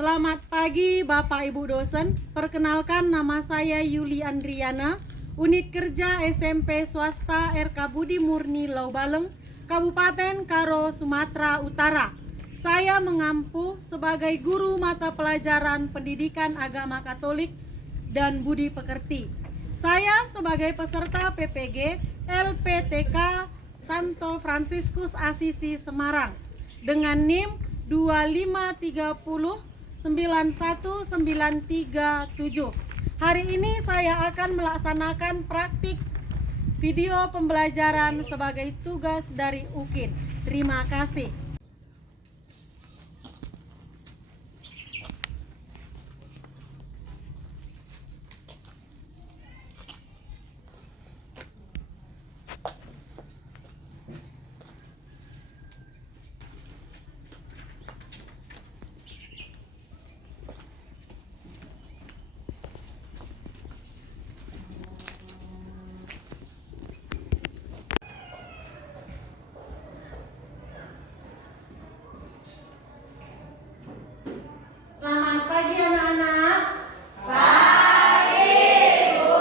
Selamat pagi Bapak Ibu dosen. Perkenalkan, nama saya Yuli Andriana, Unit Kerja SMP Swasta RK Budi Murni Laubaleng, Kabupaten Karo, Sumatera Utara. Saya mengampu sebagai guru mata pelajaran Pendidikan Agama Katolik dan Budi Pekerti. Saya sebagai peserta PPG LPTK Santo Fransiskus Asisi Semarang dengan NIM 253091937. Hari ini saya akan melaksanakan praktik video pembelajaran sebagai tugas dari UKIN. Terima kasih. Selamat pagi anak-anak. Pagi, Bu.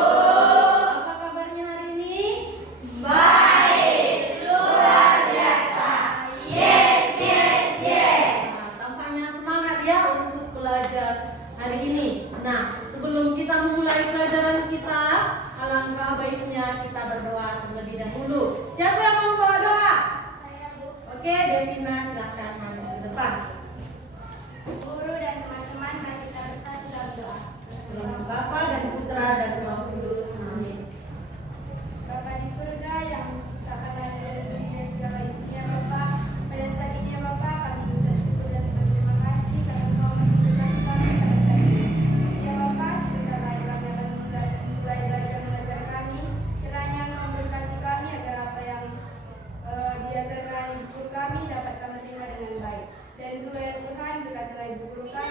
Apa kabarnya hari ini? Baik, luar biasa. Yes. Nah, tampaknya semangat ya untuk belajar hari ini. Nah, sebelum kita memulai pelajaran kita, alangkah baiknya kita berdoa terlebih dahulu. Siapa yang mau bawa doa? Saya, Bu. Oke, Devina silakan maju ke depan. Guru dan teman-teman, mari kita bersatu dalam doa. Dalam Bapa dan Putra dan Roh Kudus. Amin. Bapa di surga yang menciptakan langit dan bumi dan segala isinya, Bapa, pada saat ini ya Bapa, kami mengucap syukur dan berterima kasih karena Engkau masih bersama kami pada saat ini. Ya Bapa, sebentar lagi kami akan mulai belajar mengajar kami. Kiranya Engkau memberkati kami agar apa yang diajarkan guru kami dapat kami terima dengan baik. Dan juga ya Tuhan, berkatilah ibu guru kami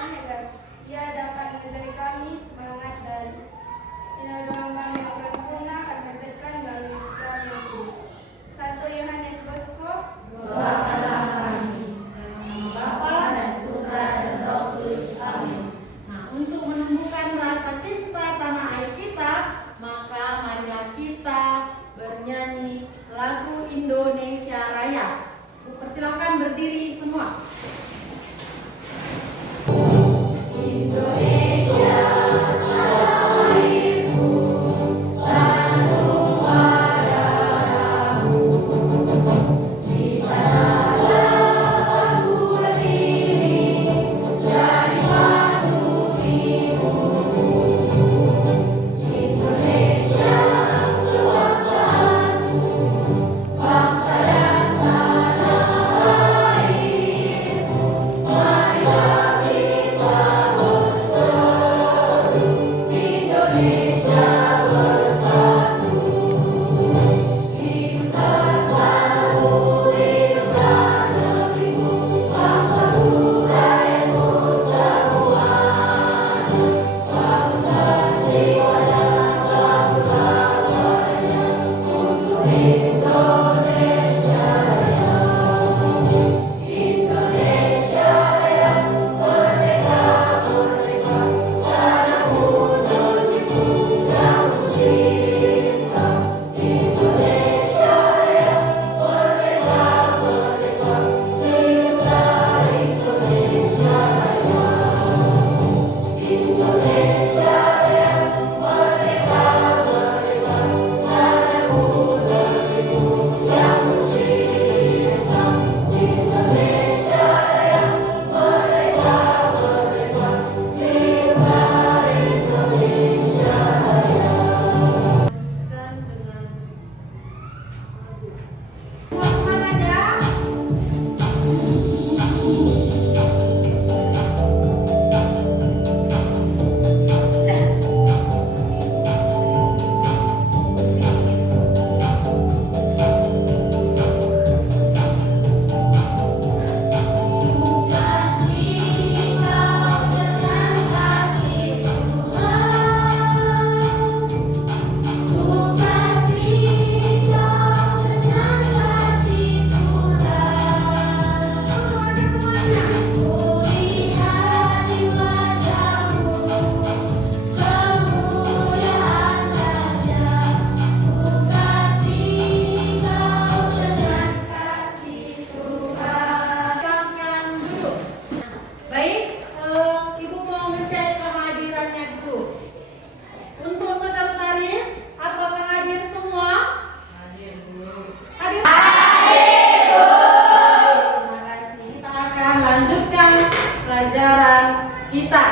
kita.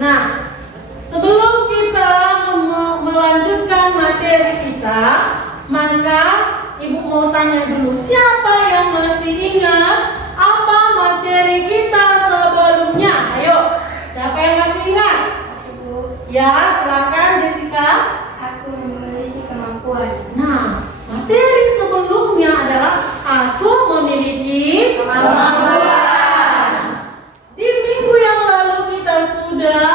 Nah, sebelum kita melanjutkan materi kita, maka Ibu mau tanya dulu, siapa yang masih ingat apa materi kita sebelumnya? Ayo, siapa yang masih ingat? Ibu, Ya, silakan Jessica. aku memiliki kemampuan. Nah, materi sebelumnya adalah aku memiliki kemampuan. Di minggu yang lalu kita sudah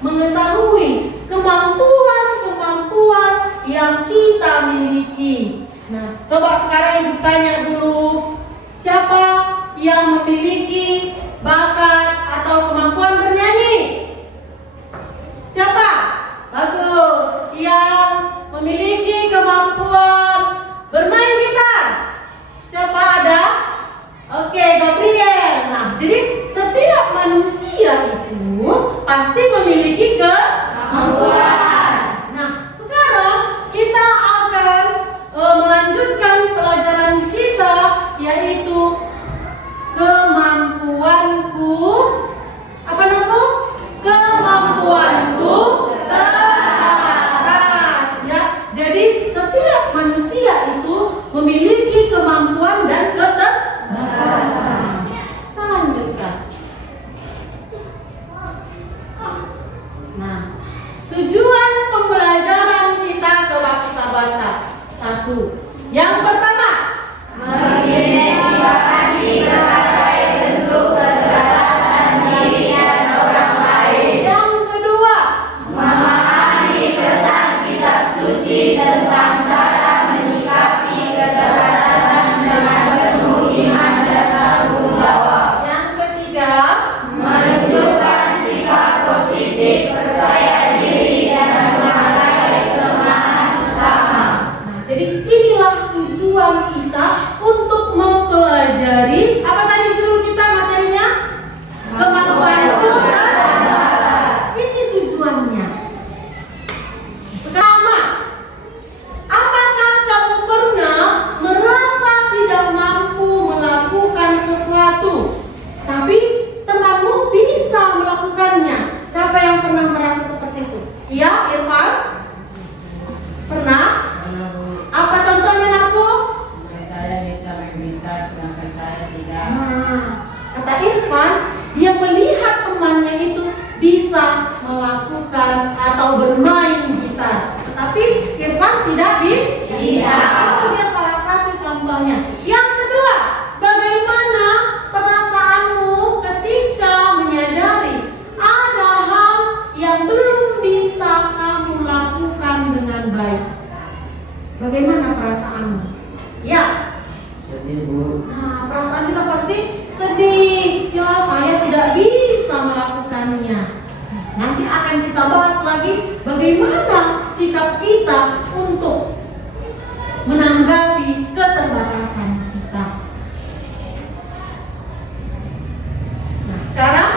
mengetahui kemampuan-kemampuan yang kita miliki. Nah, coba sekarang Ibu tanya dulu, siapa yang memiliki bakat atau kemampuan bernyanyi? Siapa? Bagus. Yang memiliki kemampuan bermain gitar? Siapa ada? Oke, Gabriel. Nah, jadi setiap manusia itu pasti memiliki kemampuan. Nah, sekarang kita akan melanjutkan pelajaran kita, yaitu kemampuanku. Apa namanya? Kemampuanku terbatas, ya. Jadi setiap manusia itu memiliki kemampuan dan keterbatasan. Kita lanjutkan. Nah, tujuan pembelajaran kita coba kita baca. Satu. Yang pertama, mengidentifikasi berbagai bentuk keterbatasan diri dan orang lain. Yang kedua, memahami pesan kitab suci tentang cara menyikapi keterbatasan dengan penuh iman dan tanggung jawab. Yang ketiga, menunjukkan sikap positif, percaya diri dan menghargai kelemahan sesama. Nah, jadi inilah tujuan kita untuk mempelajari apa tadi judul kita materinya? Kemampuanku terbatas. Ini tujuannya. Sekarang, apakah kamu pernah merasa tidak mampu melakukan sesuatu, tapi temanmu bisa melakukannya? Siapa yang pernah merasa seperti itu? Iya, Irfan? Pernah? Apa contohnya, Nakku? Saya bisa main gitar sedangkan saya tidak. Nah, kata Irfan, dia melihat temannya itu bisa melakukan atau bermain gitar, tapi Irfan tidak bisa. Itu dia salah satu contohnya. Yang kedua, bagaimana perasaanmu ketika menyadari ada hal yang belum bisa kamu lakukan dengan baik? Bagaimana perasaanmu? Ya. Sedih, Bu. Nah, perasaan kita pasti sedih. Ya, saya tidak bisa melakukannya. Nanti akan kita bahas lagi bagaimana sikap kita untuk menanggapi keterbatasan kita. Nah, sekarang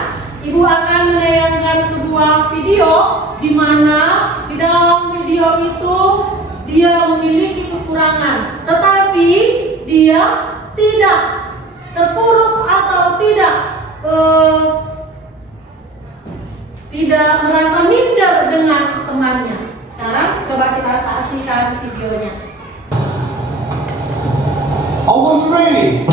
Ibu akan menayangkan sebuah video di mana di dalam video itu dia memiliki kekurangan, tetapi dia tidak terpuruk atau tidak merasa minder dengan temannya. Sekarang coba kita saksikan videonya. I wasn't ready.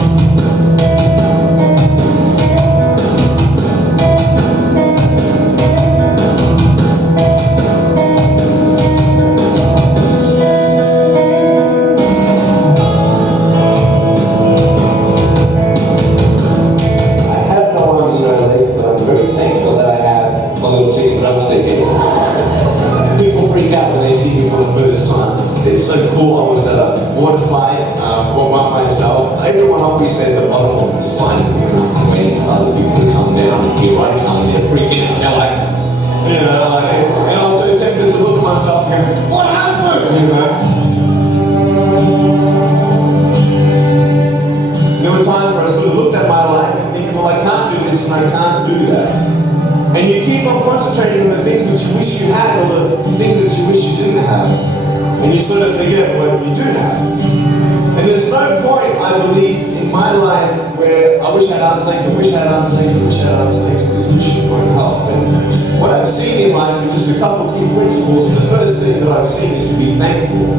People freak out when they see me for the first time. It's so cool. I was at a water slide, all by myself. Everyone always said the bottom of the slide is going up when other people come down and here I come and they're freaking out. They're like, you know, and I was so tempted to look at myself and go, what happened? You know? There were times where I sort of looked at my life and thinking, well, I can't do this and I can't do that. And you keep on concentrating on the things that you wish you had or the things that you wish you didn't have. And you sort of forget what you do have. And there's no point, I believe, in my life where I wish I had arms and legs, I wish I had arms and legs, I wish I had arms and legs, I wish principles, the first thing that I've seen is to be thankful.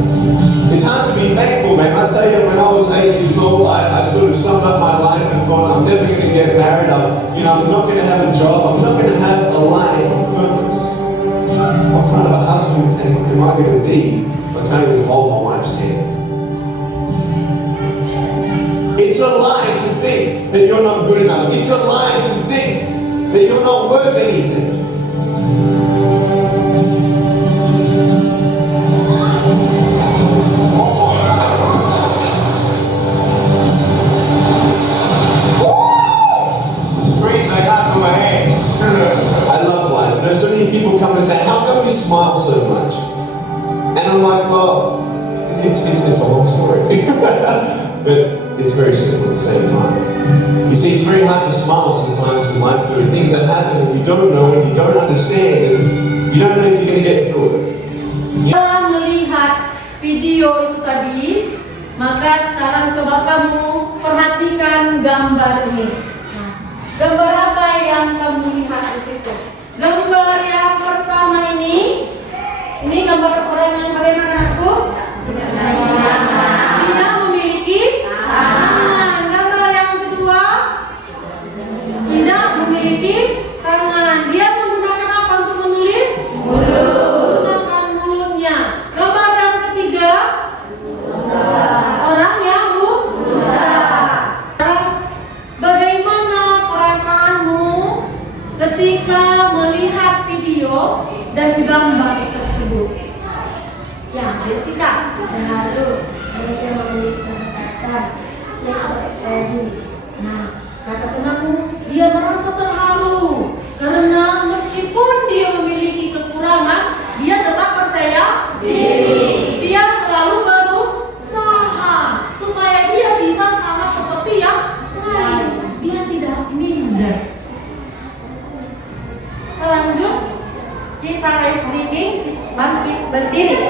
It's hard to be thankful, man. I tell you, when I was 8 years old, I sort of summed up my life and thought, I'm never going to get married. I'm not going to have a job. I'm not going to have a life of purpose. What kind of a husband am I going to be if I can't even hold my wife's hand? It's a lie to think that you're not good enough. It's a lie to think that you're not worth anything. I love life. There's so many people come and say, how come you smile so much? And I'm like, well, it's a long story. But it's very simple at the same time. You see, it's very hard to smile sometimes in life. There are things that happen that you don't know and you don't understand and you don't know if you're going to get through it. Setelah melihat video itu tadi, maka sekarang coba kamu perhatikan gambar ini. Nah, gambar apa yang kamu lihat di situ? Gambar yang pertama ini gambar orang yang bagaimana aku? Tidak memiliki tangan. Gambar yang kedua, tidak memiliki tangan. Dia menggunakan apa untuk menulis? Menggunakan mulutnya. Gambar yang ketiga, orang yang buta. Bagaimana perasaanmu ketika melihat video dan gambar tersebut? Ya, Jessica. Lalu mereka memiliki perasaan yang tak percaya diri. Nah, kata temanku, dia merasa terharu karena meskipun dia memiliki kekurangan, dia tetap percaya diri. Dia selalu berusaha supaya dia bisa sama seperti yang lain. Dia tidak minder. Kita lanjut. Kita ice breaking, bangkit berdiri.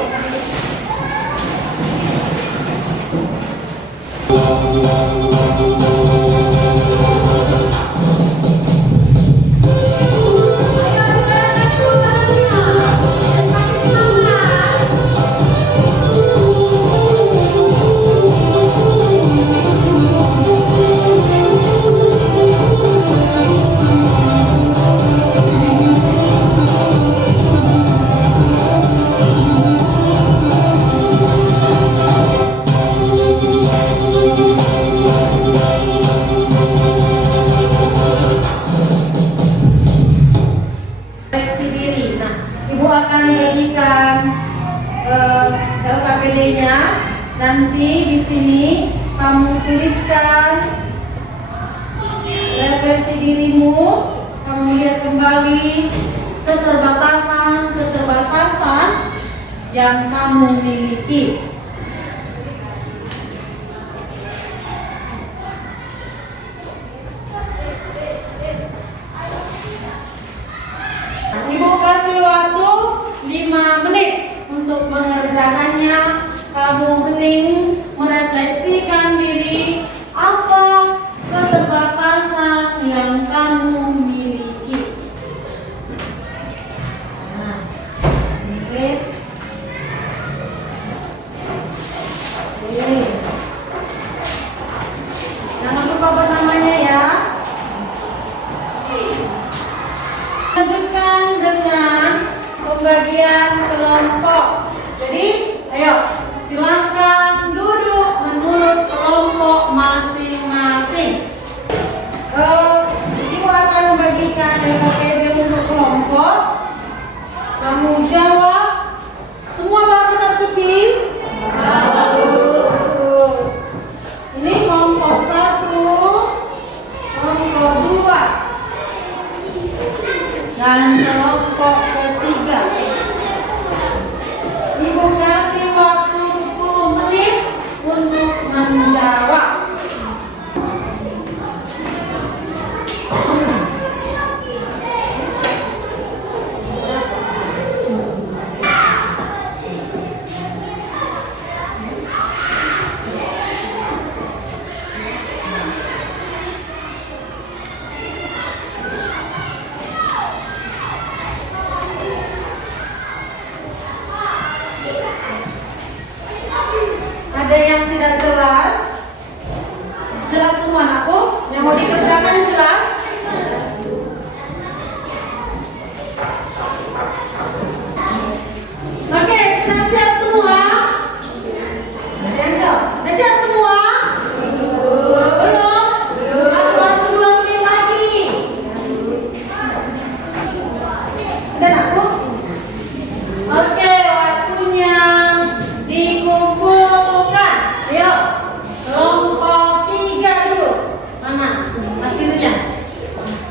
Koreksi diri. Nah, Ibu akan bagikan LKPD-nya. Nanti di sini kamu tuliskan refleksi dirimu. Kamu lihat kembali keterbatasan yang kamu miliki. Ibu kasih waktu 5 menit untuk mengerjakannya. Kamu hening merefleksikan diri, apa keterbatasan yang kamu miliki. Nah, oke. Jangan lupa bernamanya ya. Lanjutkan dengan pembagian kelompok. Jadi, ayo silahkan duduk menurut kelompok masing-masing. Ibu akan membagikan LKPD untuk kelompok. Kamu jawab. Semua bawa kitab suci? Bagus. Ini kelompok 1, kelompok 2. Dan kelompok ketiga. Ibu kasih waktu 10 menit untuk menjawab. Udah aku? Oke, waktunya dikumpulkan. Ayo, kelompok 3 dulu. Mana hasilnya?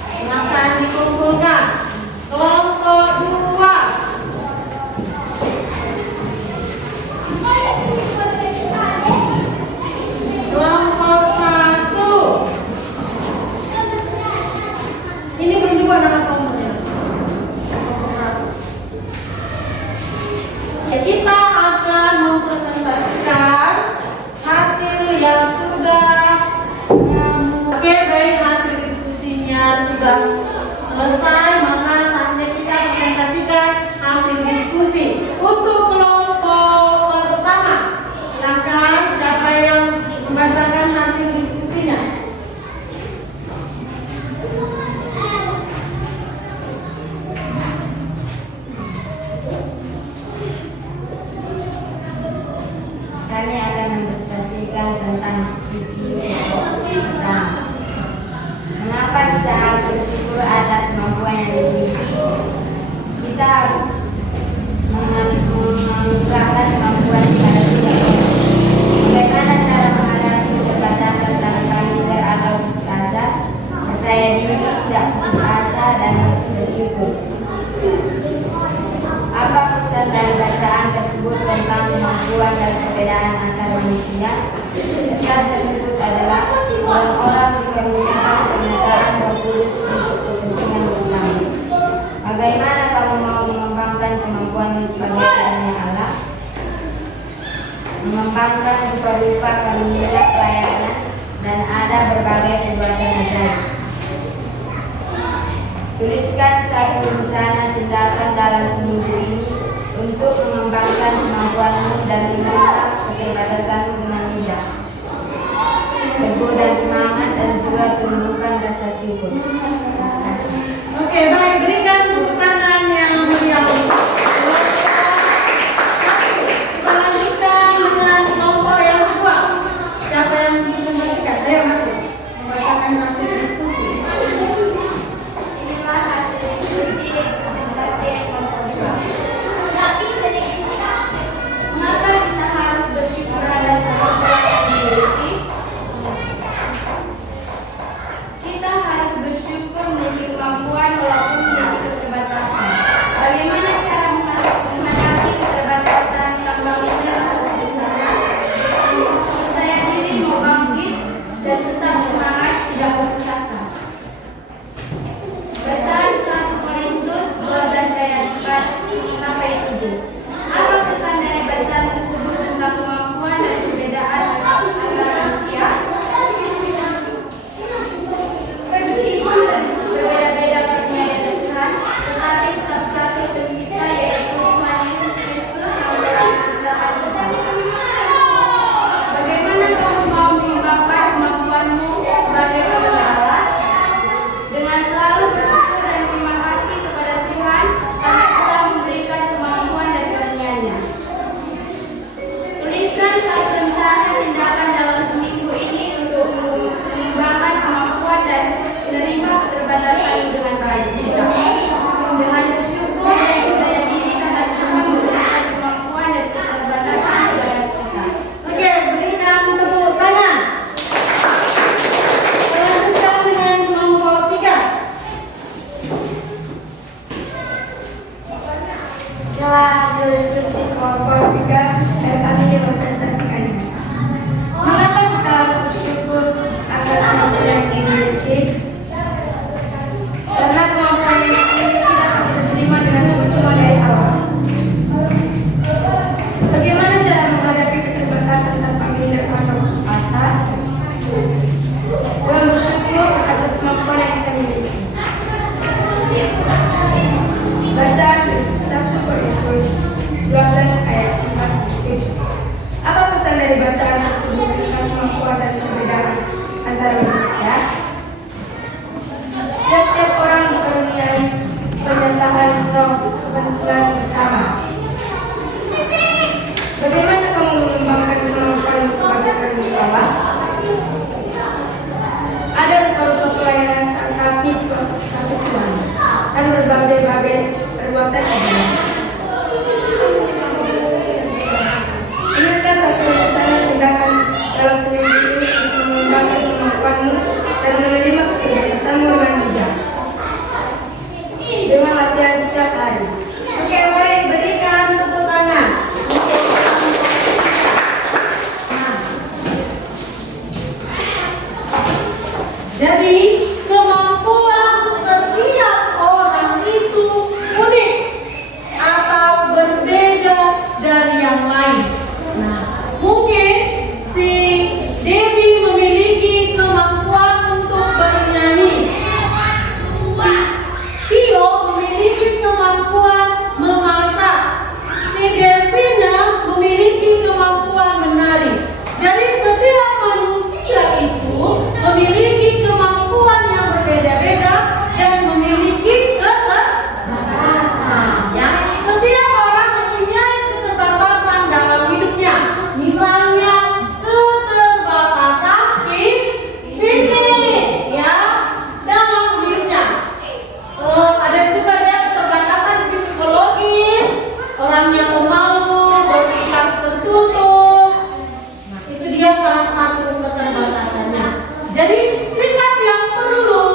Silakan dikumpulkan. Kelompok 2. Kelompok 1. Ini belum dibuat nama kelompoknya. Kita akan mempresentasikan hasil yang sudah kamu. Oke, baik, hasil diskusinya sudah selesai, maka saatnya kita presentasikan hasil diskusi. Untuk kelompok pertama, silakan siapa yang membacakan hasil diskusinya. Kami akan mempresentasikan tentang diskusi pertama. Mengapa kita harus bersyukur atas kemampuan yang dimiliki? Kita harus menganugerahkan kemampuan kepada setiap orang. Bagaimana cara menghadapi keterbatasan kami atau putus asa? Percaya diri, tidak putus asa, dan bersyukur. Apa pesan dari bacaan tersebut tentang kemampuan dan perbedaan antar manusia? Pesan tersebut adalah orang-orang dikaruniakan pernyataan Roh Kudus untuk kepentingan bersama. Bagaimana kamu mau mengembangkan kemampuanmu sebagai karunia Allah? Mengembangkan rupa-rupa karunia pelayanan dan ada berbagai perbuatan ajaib. Tuliskan 1 rencana tindakan dalam seminggu ini untuk mengembangkan kemampuanmu dan menerima keterbatasanmu dengan bijak, teguh dan semangat, dan juga tunjukkan rasa syukur. Terima kasih. Oke, baik, berikan tepuk tangan yang meriah. Kita lanjutkan dengan kelompok yang kedua. Siapa yang mempresentasikan? Ayo, aku membacakan hasil diskusi. Inilah hasil diskusi presentasi kelompok 2. Mengapa kita harus bersyukur atas kemampuan yang dimiliki? Kita harus bersyukur memiliki kemampuan walaupun memiliki keterbatasan. Bagaimana cara menghadapi keterbatasan tambang minyak atau putus asa? Percaya diri, mau bangkit, dan tetap semangat, tidak putus asa. Bacaan 1 Korintus 12 ayat 4 sampai 7. Apa pesan dari bacaan tersebut tentang kemampuan dan perbedaan antara manusia? Meskipun berbeda-beda karunia dari Tuhan, tetapi tetap satu pencipta, yaitu Tuhan Yesus Kristus yang telah menciptakan kita. Bagaimana kamu mau mengembangkan kemampuanmu sebagai karunia Allah? Dengan selalu bersyukur dan terima kasih kepada Tuhan karena telah memberikan kemampuan dan karunia-Nya. Tuliskan 1 rencana tindakan dalam seminggu ini untuk mengembangkan kemampuan dan menerima keterbatasan dengan baik. Dengan bersyukur dan percaya diri karena Tuhan memberikan kemampuan dan keterbatasan kepada kita. Oke, berikan tepuk tangan. Kita lanjutkan dengan kelompok 3. Setelah hasil diskusi kelompok 3 dan kami mempresentasikannya. Mengapa kita harus bersyukur atas kemampuan yang dimiliki? Karena kemampuan yang dimiliki dapat diterima dengan cuma dari Allah. Bagaimana cara menghadapi keterbatasan tanpa minder atau putus asa? Dengan bersyukur atas kemampuan yang kita miliki. Bacaan 1 Korintus 12 ayat 4-7. Apa pesan dari bacaan tersebut tentang kemampuan dan perbedaan antara manusia? Setiap orang dikaruniai penyertaan roh kepentingan bersama. Bagaimana kamu mengembangkan kemampuanmu sebagai karunia Allah? Ada rupa-rupa pelayanan tetapi satu Tuhan dan berbagai-bagai perbuatan dengan latihan setiap hari. Oke, baik, berikan tepuk tangan. Nah, jadi kemampuan setiap orang itu unik atau berbeda dari yang lain. Nah, mungkin si Devi memiliki kemampuan untuk bernyanyi. Si Vio memiliki kemampuan memasak. Si Devina memiliki kemampuan menari. Jadi setiap manusia itu memiliki kemampuan yang berbeda-beda dan memiliki keterbatasan. Ya, setiap orang mempunyai keterbatasan dalam hidupnya. Misalnya keterbatasan fisik, ya, dalam hidupnya. Ada juga ya keterbatasan psikologis, orangnya pemalu, bersikap tertutup. Nah, itu dia salah satu keterbatasannya. Jadi sikap yang perlu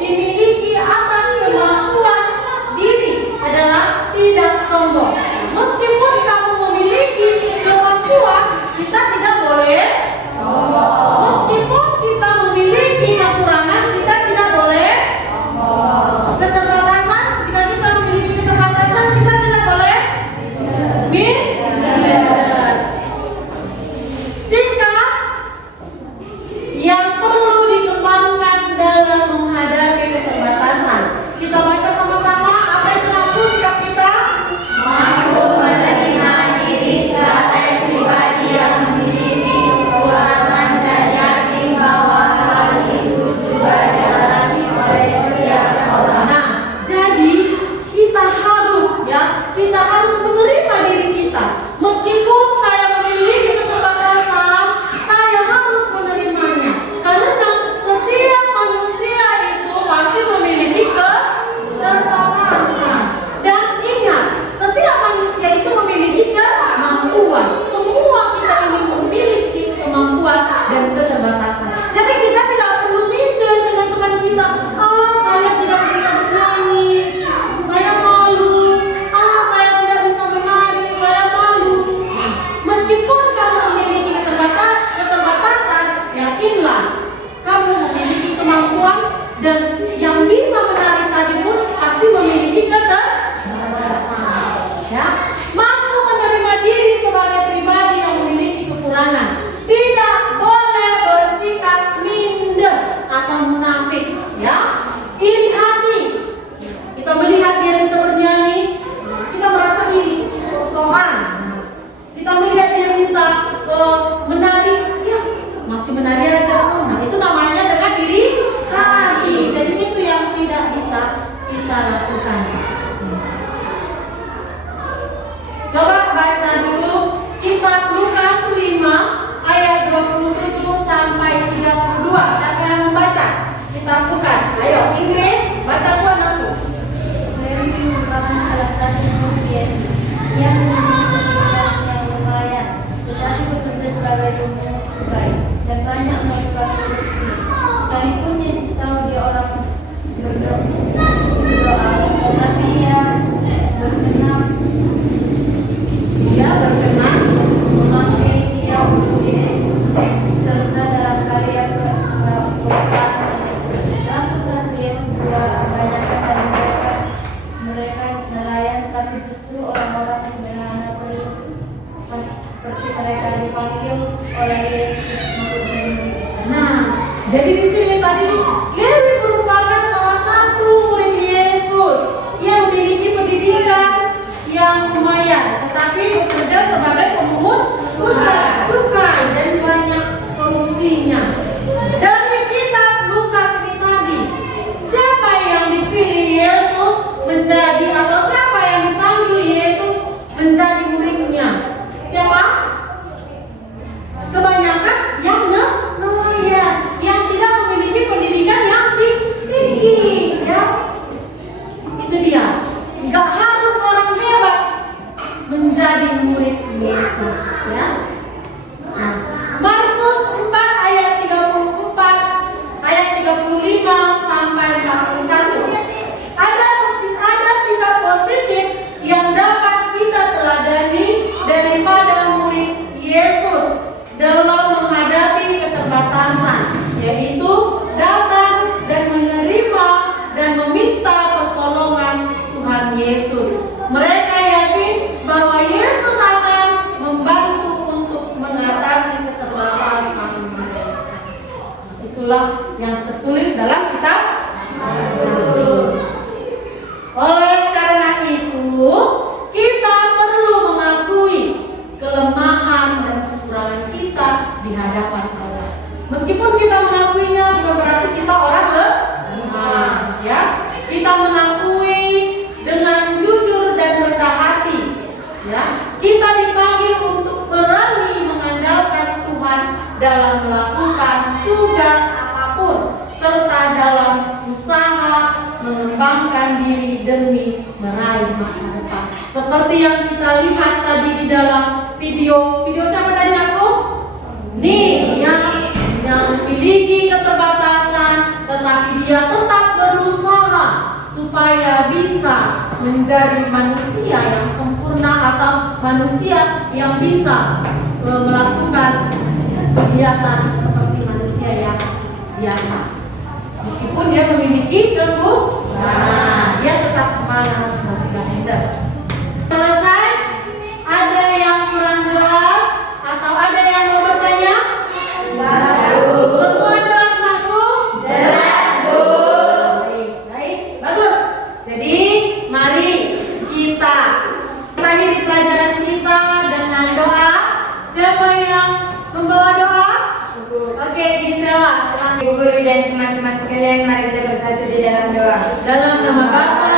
dimiliki atas kemampuan diri adalah tidak sombong. Meskipun kamu memiliki kemampuan, kita tidak boleh sombong. Meskipun kita memiliki kekurangan, kita tidak boleh keterbatasan. Jika kita memiliki keterbatasan, kita tidak boleh minder. Sikap yang perlu dikembangkan dalam menghadapi keterbatasan. Kita baca sama-sama apa itu namanya sikap kita. Mampu menerima diri sebagai pribadi yang memiliki kekurangan dan yakin bahwa hal itu juga dialami oleh setiap orang. Nah, jadi kita harus menerima diri kita. Meskipun saya memiliki keterbatasan, saya harus menerimanya. Karena setiap manusia itu pasti memiliki keterbatasan. Dan ingat, setiap manusia itu memiliki kemampuan. Semua kita ini memiliki kemampuan dan keterbatasan. Jadi kita tidak perlu minder dengan teman kita. Saya tidak bisa bernyanyi, saya malu. Saya tidak bisa menari, saya malu. Meskipun kamu memiliki keterbatasan, yakinlah kamu memiliki kemampuan, dan yang bisa menari tadi pun pasti memiliki keterbatasan. Ya, mampu menerima diri sebagai pribadi yang memiliki kekurangan. Tidak boleh bersikap minder atau munafik. Ya, iri hati. Kita melihat dia bisa bernyanyi, kita merasa iri, sok-sokan. Kita melihat dia bisa menari, ya masih menari aja. Nah, itu namanya dengan iri hati. Jadi itu yang tidak bisa kita lakukan. Coba baca dulu kitab Lukas 5 ayat 27 sampai 32. Siapa yang membaca? Kitab Lukas. Ayo, Ingrid, baca Tuhan aku. Mary merupakan salah satu murid Yesus yang memiliki pendidikan yang lumayan, tetapi bekerja sebagai pemungut cukai dan banyak melakukan korupsi. Sekalipun Yesus tahu dia orang berdoa, tetapi ia berkenan memakai dia serta dalam karya perbuatan. Rasul-rasul Yesus juga kebanyakan dari mereka nelayan, tapi justru orang-orang sederhana seperti mereka dipanggil oleh Yesus untuk menjadi murid. Nah, jadi di sini tadi Lewi merupakan salah satu murid Yesus yang memiliki pendidikan yang lumayan, tetapi bekerja sebagai pemungut cukai dan banyak korupsinya. Dari kitab Lukas ini tadi, siapa yang dipilih Yesus menjadi, atau siapa yang dipanggil Yesus menjadi muridnya? Siapa? Kebanyakan yang nelayan, yang tidak memiliki pendidikan yang tinggi, ya. Itu dia. Gak harus orang hebat menjadi murid Yesus, ya. Nah, Markus 4 ayat 35 sampai 41. Ada dalam melakukan tugas apapun serta dalam usaha mengembangkan diri demi meraih masa depan. Seperti yang kita lihat tadi di dalam video siapa tadi aku? Nih, yang memiliki keterbatasan tetapi dia tetap berusaha supaya bisa menjadi manusia yang sempurna atau manusia yang bisa melakukan kegiatan seperti manusia yang biasa. Meskipun dia memiliki kekurangan, dia tetap semangat motivasi. Selesai? Ada yang kurang jelas atau ada yang mau bertanya? Semua jelas, Makku? Jelas, Bu. Baik, bagus. Jadi, mari kita akhiri pelajaran kita dengan doa. Siapa yang membawa doa? Oke, Gisela. Ibu guru dan teman-teman sekalian, mari kita bersatu di dalam doa. Dalam nama Bapa